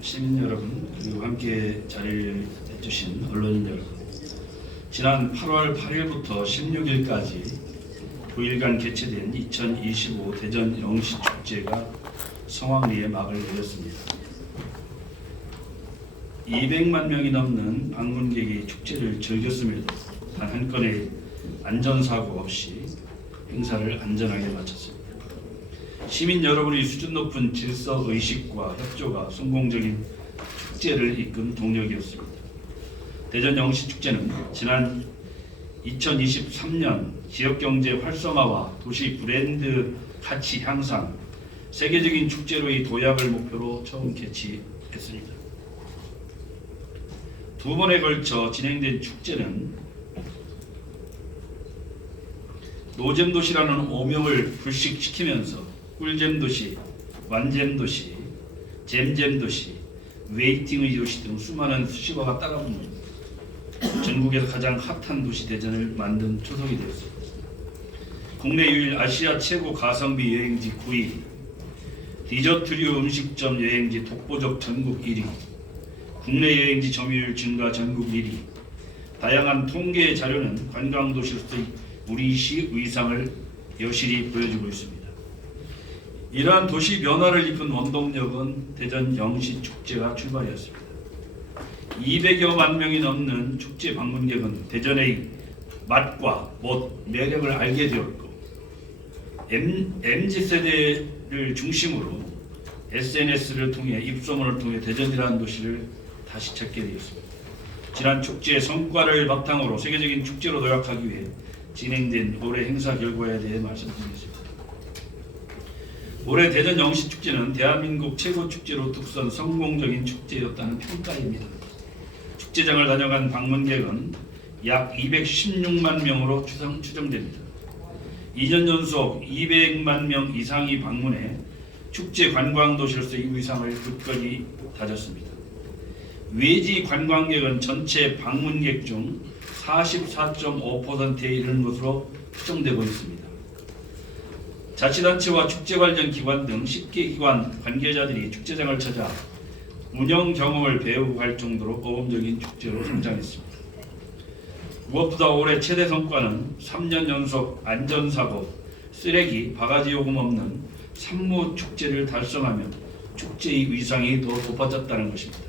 시민 여러분, 그리고 함께 자리를 해주신 언론인 여러분, 지난 8월 8일부터 16일까지 9일간 개최된 2025 대전 영시축제가 성황리에 막을 내렸습니다. 200만 명이 넘는 방문객이 축제를 즐겼음에도 단 한 건의 안전사고 없이 행사를 안전하게 마쳤습니다. 시민 여러분의 수준 높은 질서의식과 협조가 성공적인 축제를 이끈 동력이었습니다. 대전 영시축제는 지난 2023년 지역경제 활성화와 도시 브랜드 가치 향상, 세계적인 축제로의 도약을 목표로 처음 개최했습니다. 두 번에 걸쳐 진행된 축제는 노잼도시라는 오명을 불식시키면서 꿀잼도시, 완잼도시, 잼잼도시, 웨이팅의 도시 등 수많은 수식어가 따라붙는 전국에서 가장 핫한 도시 대전을 만든 초석이 되었습니다. 국내 유일 아시아 최고 가성비 여행지 9위, 디저트류 음식점 여행지 독보적 전국 1위, 국내 여행지 점유율 증가 전국 1위, 다양한 통계 자료는 관광도시로서의 우리시 의상을 여실히 보여주고 있습니다. 이러한 도시 변화를 이끈 원동력은 대전 영시축제가 출발이었습니다. 200여만 명이 넘는 축제 방문객은 대전의 맛과 멋, 매력을 알게 되었고 MZ세대를 중심으로 SNS를 통해 입소문을 통해 대전이라는 도시를 다시 찾게 되었습니다. 지난 축제의 성과를 바탕으로 세계적인 축제로 도약하기 위해 진행된 올해 행사 결과에 대해 말씀드리겠습니다. 올해 대전 영시축제는 대한민국 최고 축제로 득선 성공적인 축제였다는 평가입니다. 축제장을 다녀간 방문객은 약 216만 명으로 추정됩니다. 2년 연속 200만 명 이상이 방문해 축제 관광도시로서의 위상을 굳건히 다졌습니다. 외지 관광객은 전체 방문객 중 44.5%에 이르는 것으로 추정되고 있습니다. 자치단체와 축제 관련 기관 등 10개 기관 관계자들이 축제장을 찾아 운영 경험을 배우고 갈 정도로 모범적인 축제로 성장했습니다. 무엇보다 올해 최대 성과는 3년 연속 안전사고, 쓰레기, 바가지 요금 없는 산무 축제를 달성하며 축제의 위상이 더 높아졌다는 것입니다.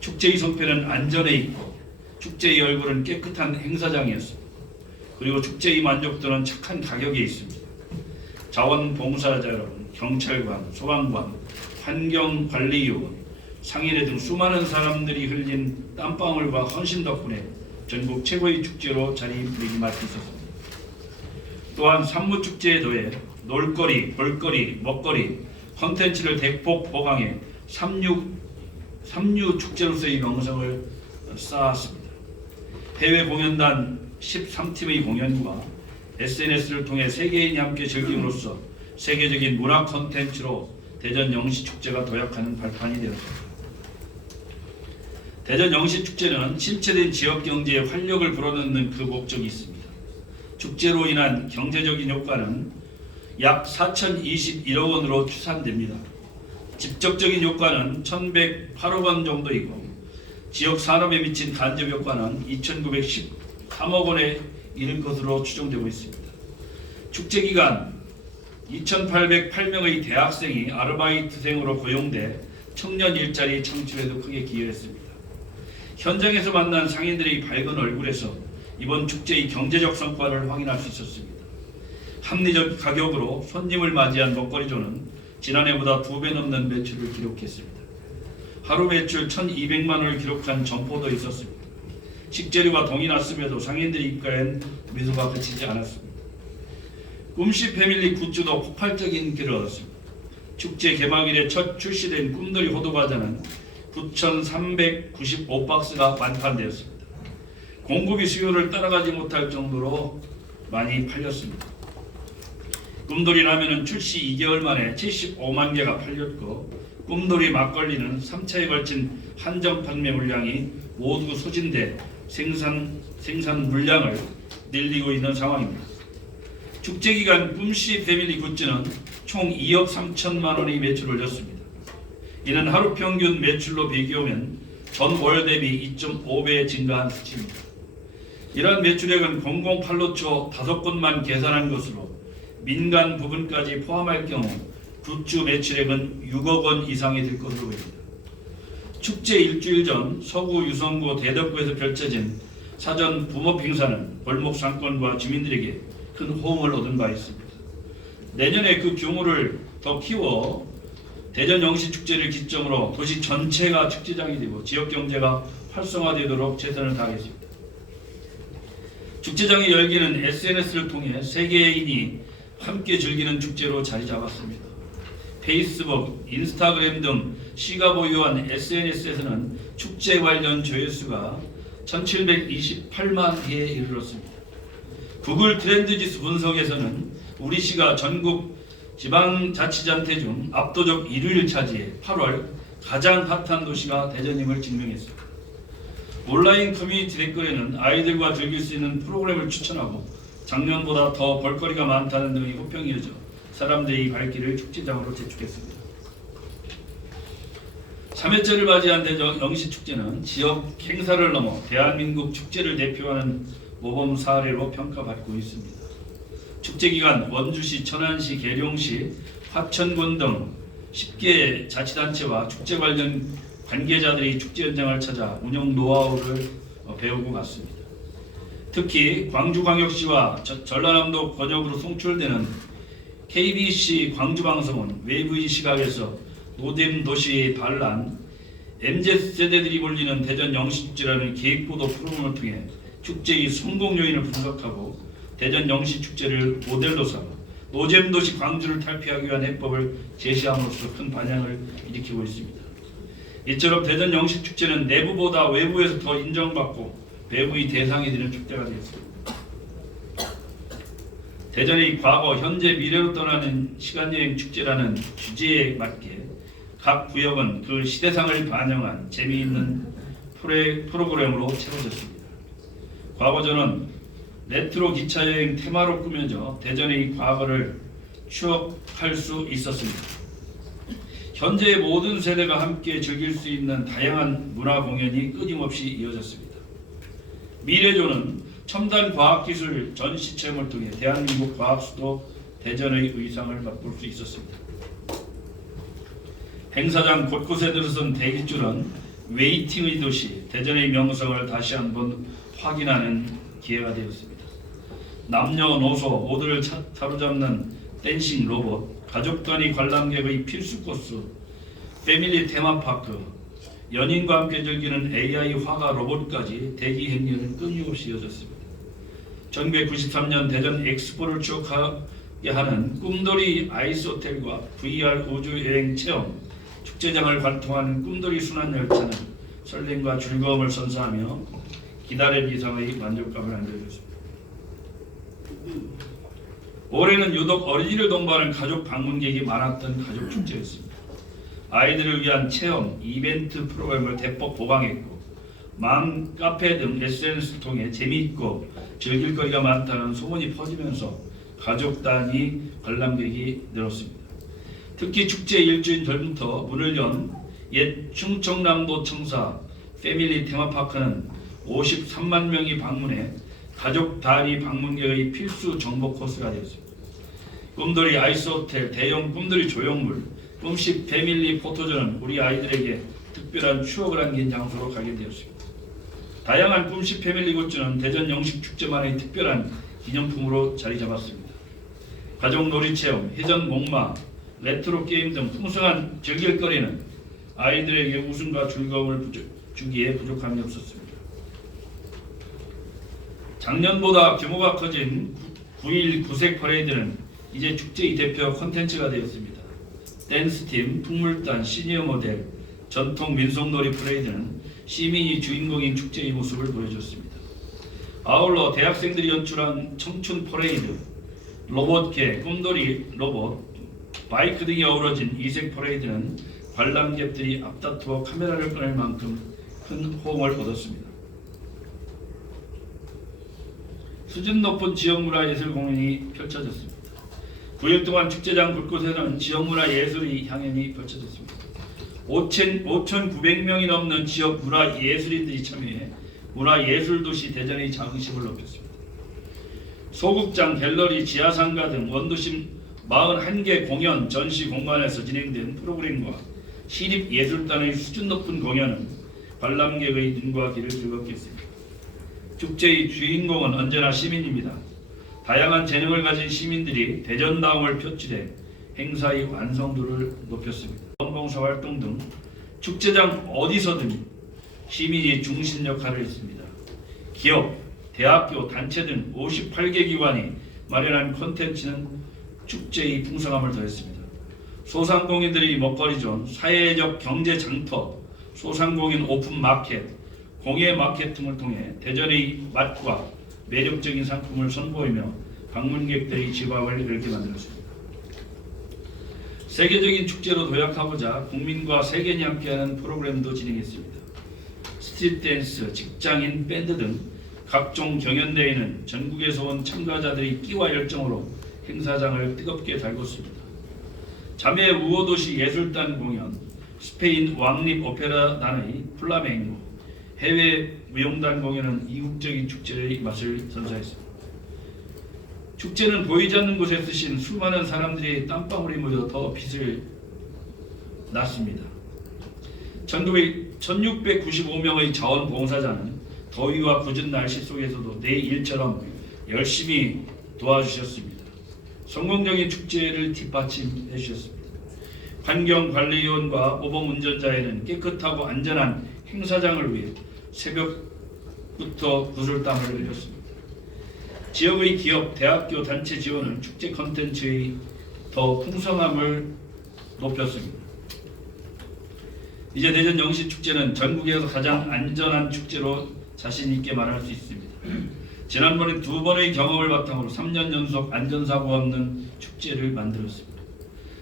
축제의 성패는 안전에 있고 축제의 얼굴은 깨끗한 행사장이었습니다. 그리고 축제의 만족도는 착한 가격에 있습니다. 자원봉사자 여러분, 경찰관, 소방관, 환경관리요원, 상인회 등 수많은 사람들이 흘린 땀방울과 헌신 덕분에 전국 최고의 축제로 자리매김할 수 있었습니다. 또한 산무축제에 더해 놀거리, 볼거리, 먹거리, 콘텐츠를 대폭 보강해 삼류 축제로서의 명성을 쌓았습니다. 해외 공연단 13팀의 공연과 SNS를 통해 세계인이 함께 즐김으로써 세계적인 문화 콘텐츠로 대전 영시축제가 도약하는 발판이 되었습니다. 대전 영시축제는 침체된 지역경제에 활력을 불어넣는 그 목적이 있습니다. 축제로 인한 경제적인 효과는 약 4,021억 원으로 추산됩니다. 직접적인 효과는 1,108억 원 정도이고 지역 산업에 미친 간접 효과는 2,913억 원에 이를 것으로 추정되고 있습니다. 축제 기간 2,808명의 대학생이 아르바이트생으로 고용돼 청년 일자리 창출에도 크게 기여했습니다. 현장에서 만난 상인들의 밝은 얼굴에서 이번 축제의 경제적 성과를 확인할 수 있었습니다. 합리적 가격으로 손님을 맞이한 먹거리존은 지난해보다 2배 넘는 매출을 기록했습니다. 하루 매출 1,200만 원을 기록한 점포도 있었습니다. 식재료가 동이 났음에도 상인들이 입가엔 미소가 그치지 않았습니다. 꿈씨 패밀리 굿즈도 폭발적인 인기를 얻었습니다. 축제 개막일에 첫 출시된 꿈돌이 호두과자는 9,395박스가 완판되었습니다. 공급이 수요를 따라가지 못할 정도로 많이 팔렸습니다. 꿈돌이 라면은 출시 2개월 만에 75만 개가 팔렸고 꿈돌이 막걸리는 3차에 걸친 한정 판매 물량이 모두 소진돼 생산 물량을 늘리고 있는 상황입니다. 축제 기간 꿈씨 패밀리 굿즈는 총 2억 3천만 원의 매출을 올렸습니다. 이는 하루 평균 매출로 비교하면 전월 대비 2.5배 증가한 수치입니다. 이러한 매출액은 공공판로처 5곳만 계산한 것으로 민간 부분까지 포함할 경우 굿즈 매출액은 6억 원 이상이 될 것으로 보입니다. 축제 일주일 전 서구 유성구 대덕구에서 펼쳐진 사전 붐업 행사는 골목 상권과 주민들에게 큰 호응을 얻은 바 있습니다. 내년에 그 규모를 더 키워 대전 영시축제를 기점으로 도시 전체가 축제장이 되고 지역 경제가 활성화되도록 최선을 다하겠습니다. 축제장의 열기는 SNS를 통해 세계인이 함께 즐기는 축제로 자리 잡았습니다. 페이스북, 인스타그램 등 시가 보유한 SNS에서는 축제 관련 조회수가 1728만 회에 이르렀습니다. 구글 트렌드 지수 분석에서는 우리 시가 전국 지방자치단체 중 압도적 1위를 차지해 8월 가장 핫한 도시가 대전임을 증명했습니다. 온라인 커뮤니티 댓글에는 아이들과 즐길 수 있는 프로그램을 추천하고 작년보다 더 볼거리가 많다는 등의 호평이 이어져 사람들이 발길을 축제장으로 재촉했습니다. 3회째를 맞이한 대전 영시축제는 지역 행사를 넘어 대한민국 축제를 대표하는 모범 사례로 평가받고 있습니다. 축제 기간 원주시, 천안시, 계룡시, 화천군 등 10개 자치단체와 축제 관련 관계자들이 축제 현장을 찾아 운영 노하우를 배우고 갔습니다. 특히 광주광역시와 전라남도 권역으로 송출되는 KBC 광주방송은 외부인 시각에서 노잼 도시의 반란, MZ세대들이 몰리는 대전 영시축제라는 계획보도 프로그램을 통해 축제의 성공 요인을 분석하고 대전 영시축제를 모델로 삼아 노잼 도시 광주를 탈피하기 위한 해법을 제시함으로써 큰 반향을 일으키고 있습니다. 이처럼 대전 영시축제는 내부보다 외부에서 더 인정받고 배우의 대상이 되는 축제가 되었습니다. 대전의 과거, 현재, 미래로 떠나는 시간여행 축제라는 주제에 맞게 각 구역은 그 시대상을 반영한 재미있는 프로그램으로 채워졌습니다. 과거전은 레트로 기차여행 테마로 꾸며져 대전의 과거를 추억할 수 있었습니다. 현재의 모든 세대가 함께 즐길 수 있는 다양한 문화 공연이 끊임없이 이어졌습니다. 미래조는 첨단 과학기술 전시 체험을 통해 대한민국 과학수도 대전의 의상을 맛볼 수 있었습니다. 행사장 곳곳에 들어선 대기줄은 웨이팅의 도시 대전의 명성을 다시 한번 확인하는 기회가 되었습니다. 남녀노소 모두를 사로잡는 댄싱 로봇, 가족 단위 관람객의 필수 코스, 패밀리 테마파크, 연인과 함께 즐기는 AI 화가 로봇까지 대기 행렬은 끊임없이 이어졌습니다. 1993년 대전 엑스포를 추억하게 하는 꿈돌이 아이스 호텔과 VR 우주 여행 체험, 축제장을 관통하는 꿈돌이 순환열차는 설렘과 즐거움을 선사하며 기다림 이상의 만족감을 안겨줬습니다. 올해는 유독 어린이를 동반하는 가족 방문객이 많았던 가족 축제였습니다. 아이들을 위한 체험, 이벤트 프로그램을 대폭 보강했고 망 카페 등 SNS를 통해 재미있고 즐길 거리가 많다는 소문이 퍼지면서 가족 단위 관람객이 늘었습니다. 특히 축제 일주일 전부터 문을 연 옛 충청남도 청사 패밀리 테마파크는 53만 명이 방문해 가족 단위 방문객의 필수 정보 코스가 되었습니다. 꿈돌이 아이스 호텔, 대형 꿈돌이 조형물, 꿈식 패밀리 포토존은 우리 아이들에게 특별한 추억을 안긴 장소로 가게 되었습니다. 다양한 꿈식 패밀리 굿즈는 대전 영시축제만의 특별한 기념품으로 자리 잡았습니다. 가족 놀이 체험, 해전 목마, 레트로 게임 등 풍성한 즐길거리는 아이들에게 웃음과 즐거움을 주기에 부족함이 없었습니다. 작년보다 규모가 커진 9.1 구색 퍼레이드는 이제 축제의 대표 콘텐츠가 되었습니다. 댄스팀, 풍물단, 시니어 모델, 전통 민속놀이 퍼레이드는 시민이 주인공인 축제의 모습을 보여줬습니다. 아울러 대학생들이 연출한 청춘 퍼레이드, 로봇계, 꿈돌이 로봇, 바이크 등이 어우러진 이색 퍼레이드는 관람객들이 앞다투어 카메라를 꺼낼 만큼 큰 호응을 얻었습니다. 수준 높은 지역문화예술 공연이 펼쳐졌습니다. 9일 동안 축제장 곳곳에는 지역문화예술의 향연이 펼쳐졌습니다. 5,900명이 넘는 지역 문화예술인들이 참여해 문화예술도시 대전의 자긍심을 높였습니다. 소극장, 갤러리, 지하상가 등 원도심 41개 공연, 전시 공간에서 진행된 프로그램과 시립예술단의 수준 높은 공연은 관람객의 눈과 귀를 즐겁게 했습니다. 축제의 주인공은 언제나 시민입니다. 다양한 재능을 가진 시민들이 대전다움을 표출해 행사의 완성도를 높였습니다. 봉사활동 등 축제장 어디서든 시민이 중심 역할을 했습니다. 기업, 대학교, 단체 등 58개 기관이 마련한 콘텐츠는 축제의 풍성함을 더했습니다. 소상공인들이 먹거리존, 사회적 경제 장터, 소상공인 오픈마켓, 공예 마케팅을 통해 대전의 맛과 매력적인 상품을 선보이며 방문객들의 지갑을 열게 만들었습니다. 세계적인 축제로 도약하고자 국민과 세계인이 함께하는 프로그램도 진행했습니다. 스트릿 댄스, 직장인 밴드 등 각종 경연대회는 전국에서 온 참가자들의 끼와 열정으로 행사장을 뜨겁게 달궜습니다. 자매 우호도시 예술단 공연, 스페인 왕립 오페라단의 플라멩고, 해외 무용단 공연은 이국적인 축제의 맛을 선사했습니다. 축제는 보이지 않는 곳에 쓰신 수많은 사람들이 땀방울이 모여 더 빛을 났습니다. 1695명의 자원봉사자는 더위와 굳은 날씨 속에서도 내 일처럼 열심히 도와주셨습니다. 성공적인 축제를 뒷받침해 주셨습니다. 환경관리위원과 모범운전자에는 깨끗하고 안전한 행사장을 위해 새벽부터 구슬땀을 흘렸습니다. 지역의 기업, 대학교, 단체 지원은 축제 콘텐츠의 더 풍성함을 높였습니다. 이제 대전 영시축제는 전국에서 가장 안전한 축제로 자신 있게 말할 수 있습니다. 지난번에 2번의 경험을 바탕으로 3년 연속 안전사고 없는 축제를 만들었습니다.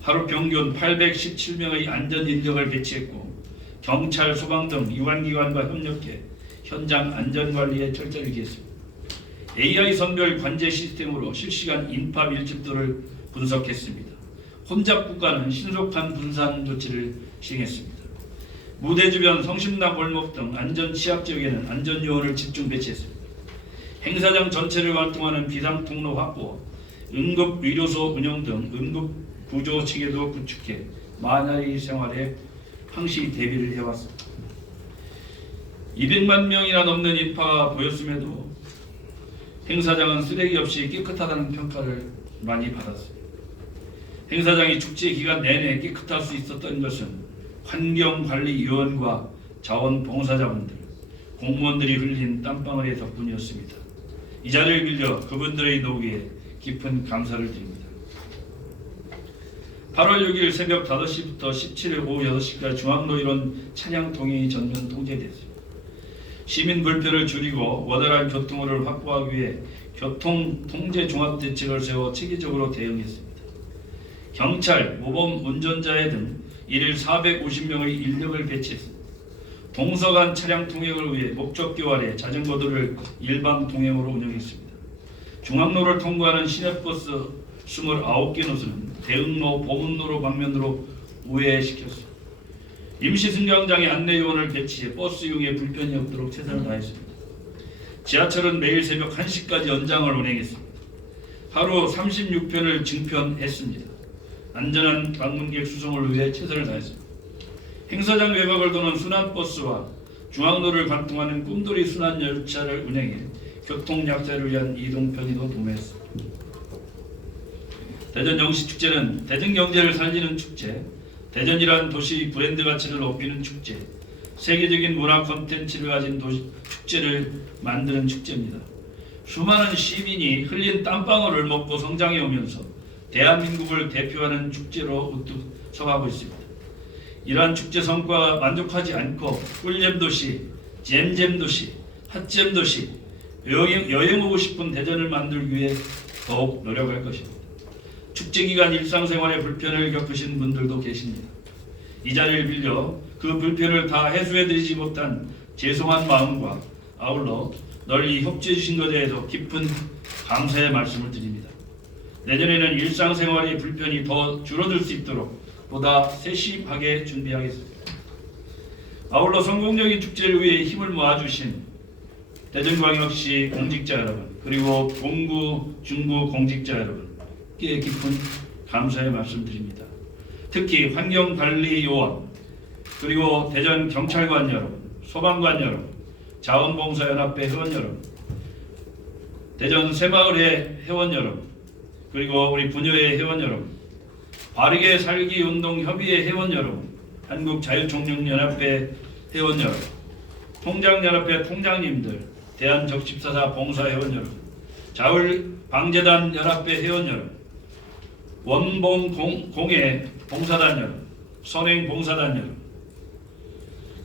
하루 평균 817명의 안전인력을 배치했고 경찰, 소방 등 유관기관과 협력해 현장 안전관리에 철저히 기했습니다. AI 선별 관제 시스템으로 실시간 인파 밀집도를 분석했습니다. 혼잡국가는 신속한 분산 조치를 시행했습니다. 무대 주변 성심당 골목 등 안전 취약 지역에는 안전요원을 집중 배치했습니다. 행사장 전체를 활동하는 비상통로 확보, 응급의료소 운영 등 응급구조 체계도 구축해 만화의 생활에 항시 대비를 해왔습니다. 200만 명이나 넘는 인파가 보였음에도 행사장은 쓰레기 없이 깨끗하다는 평가를 많이 받았습니다. 행사장이 축제 기간 내내 깨끗할 수 있었던 것은 환경관리위원과 자원봉사자분들, 공무원들이 흘린 땀방울의 덕분이었습니다. 이 자리를 빌려 그분들의 노고에 깊은 감사를 드립니다. 8월 6일 새벽 5시부터 17일 오후 6시까지 중앙로 일원 차량 통행이 전면 통제됐습니다. 시민 불편을 줄이고 원활한 교통을 확보하기 위해 교통 통제 종합 대책을 세워 체계적으로 대응했습니다. 경찰, 모범 운전자회 등 일일 450명의 인력을 배치했습니다. 동서간 차량 통행을 위해 목적교 아래 자전거들을 일반 통행으로 운영했습니다. 중앙로를 통과하는 시내버스 29개 노선은 대흥로, 보문로로 방면으로 우회시켰습니다. 임시승강장에 안내요원을 배치해 버스 이용에 불편이 없도록 최선을 다했습니다. 지하철은 매일 새벽 1시까지 연장을 운행했습니다. 하루 36편을 증편했습니다. 안전한 방문객 수송을 위해 최선을 다했습니다. 행사장 외곽을 도는 순환버스와 중앙로를 관통하는 꿈돌이 순환열차를 운행해 교통약자를 위한 이동 편의도 도모했습니다. 대전 영시축제는 대전 경제를 살리는 축제, 대전이란 도시 브랜드 가치를 높이는 축제, 세계적인 문화 콘텐츠를 가진 축제를 만드는 축제입니다. 수많은 시민이 흘린 땀방울을 먹고 성장해 오면서 대한민국을 대표하는 축제로 우뚝 서가고 있습니다. 이러한 축제 성과가 만족하지 않고 꿀잼 도시, 잼잼 도시, 핫잼 도시, 여행 오고 싶은 대전을 만들기 위해 더욱 노력할 것입니다. 축제 기간 일상생활에 불편을 겪으신 분들도 계십니다. 이 자리를 빌려 그 불편을 다 해소해드리지 못한 죄송한 마음과 아울러 널리 협조해 주신 것에 대해서 깊은 감사의 말씀을 드립니다. 내년에는 일상생활의 불편이 더 줄어들 수 있도록 보다 세심하게 준비하겠습니다. 아울러 성공적인 축제를 위해 힘을 모아주신 대전광역시 공직자 여러분, 그리고 동구, 중구 공직자 여러분께 깊은 감사의 말씀드립니다. 특히 환경관리요원, 그리고 대전경찰관 여러분, 소방관 여러분, 자원봉사연합회 회원 여러분, 대전 새마을회 회원 여러분, 그리고 우리 부녀회 회원 여러분, 바르게 살기 운동 협의회 회원 여러분, 한국자유총연합회 회원 여러분, 통장연합회 통장님들, 대한적십사사 봉사회원 여러분, 자율방재단 연합회 회원 여러분, 원봉공예 봉사단 여러분, 선행봉사단 여러분,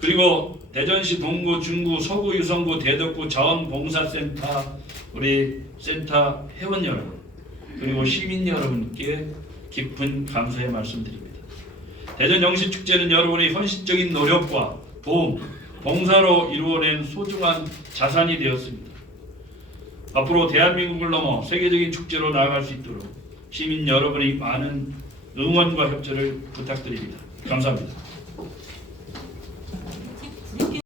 그리고 대전시 동구, 중구, 서구, 유성구, 대덕구 자원봉사센터 우리 센터 회원 여러분, 그리고 시민 여러분께 깊은 감사의 말씀드립니다. 대전 영시축제는 여러분의 헌신적인 노력과 도움, 봉사로 이루어낸 소중한 자산이 되었습니다. 앞으로 대한민국을 넘어 세계적인 축제로 나아갈 수 있도록 시민 여러분의 많은 응원과 협조를 부탁드립니다. 감사합니다.